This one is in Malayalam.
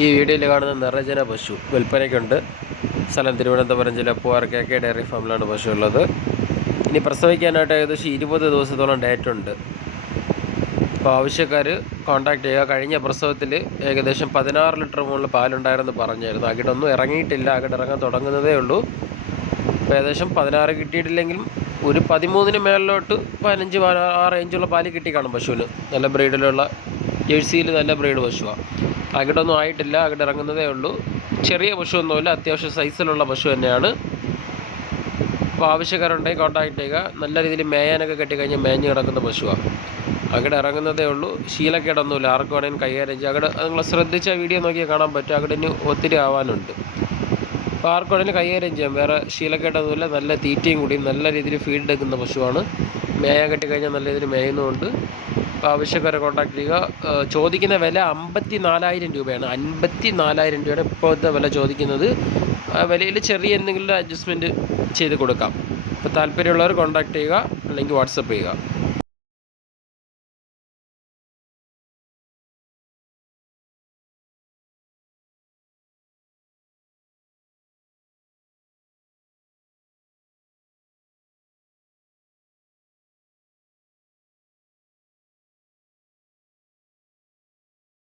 ഈ വീഡിയോയിൽ കാണുന്ന നിറജന പശു വിൽപ്പനയ്ക്കുണ്ട്. സ്ഥലം തിരുവനന്തപുരം ജില്ല പൂവാർ കെ കെ ഡയറി ഫാമിലാണ് പശു ഉള്ളത് ഇനി പ്രസവിക്കാനായിട്ട് ഏകദേശം ഇരുപത് ദിവസത്തോളം ഡേറ്റ് ഉണ്ട്. അപ്പോൾ ആവശ്യക്കാർ കോൺടാക്ട് ചെയ്യുക. കഴിഞ്ഞ പ്രസവത്തിൽ ഏകദേശം പതിനാറ് ലിറ്റർ മുകളിൽ പാലുണ്ടായിരുന്നു പറഞ്ഞായിരുന്നു. അകിടൊന്നും ഇറങ്ങിയിട്ടില്ല. അകിട് ഇറങ്ങാൻ തുടങ്ങുന്നതേ ഉള്ളൂ. അപ്പോൾ ഏകദേശം പതിനാറ് കിട്ടിയിട്ടില്ലെങ്കിലും ഒരു പതിമൂന്നിന് മേളിലോട്ട് പതിനഞ്ച് ആ റേഞ്ചുള്ള പാൽ കിട്ടി കാണും പശുവിന്. നല്ല ബ്രീഡിലുള്ള ജേഴ്സിയിൽ നല്ല ബ്രീഡ് പശുവാണ് അകിടൊന്നും ആയിട്ടില്ല അകിട് ഇറങ്ങുന്നതേ ഉള്ളൂ. ചെറിയ പശുവൊന്നുമില്ല അത്യാവശ്യം സൈസിലുള്ള പശു തന്നെയാണ്. അപ്പോൾ ആവശ്യക്കാരുണ്ടെങ്കിൽ കോൺടാക്ട് ചെയ്യുക. നല്ല രീതിയിൽ മേയാനൊക്കെ കെട്ടിക്കഴിഞ്ഞാൽ മേഞ്ഞ് കിടക്കുന്ന പശുവാണ് അകിട് ഇറങ്ങുന്നതേ ഉള്ളൂ. ശീലക്കേടൊന്നുമില്ല ആർക്ക് വേണമെങ്കിലും കൈകാര്യം ചെയ്യുക അകിട് നിങ്ങൾ ശ്രദ്ധിച്ച വീഡിയോ നോക്കിയാൽ കാണാൻ പറ്റും. അകിടിന് ഒത്തിരി ആവാനുണ്ട്. അപ്പോൾ ആർക്ക് വേണമെങ്കിലും കൈകാര്യം ചെയ്യാം. വേറെ ശീലക്കേടൊന്നുമില്ല നല്ല തീറ്റയും കൂടി നല്ല രീതിയിൽ ഫീഡ് എടുക്കുന്ന പശുവാണ്. മേയാൻ കെട്ടിക്കഴിഞ്ഞാൽ നല്ല രീതിയിൽ മേയുന്നുമുണ്ട്. ആവശ്യക്കാരെ കോൺടാക്ട് ചെയ്യുക ചോദിക്കുന്ന വില അമ്പത്തി നാലായിരം രൂപയാണ്. അൻപത്തി നാലായിരം രൂപയാണ് ഇപ്പോഴത്തെ വില ചോദിക്കുന്നത്. ആ വിലയിൽ ചെറിയ എന്തെങ്കിലും അഡ്ജസ്റ്റ്മെന്റ് ചെയ്ത് കൊടുക്കാം. അപ്പോൾ താല്പര്യമുള്ളവർ കോൺടാക്ട് ചെയ്യുക അല്ലെങ്കിൽ വാട്സപ്പ് ചെയ്യുക.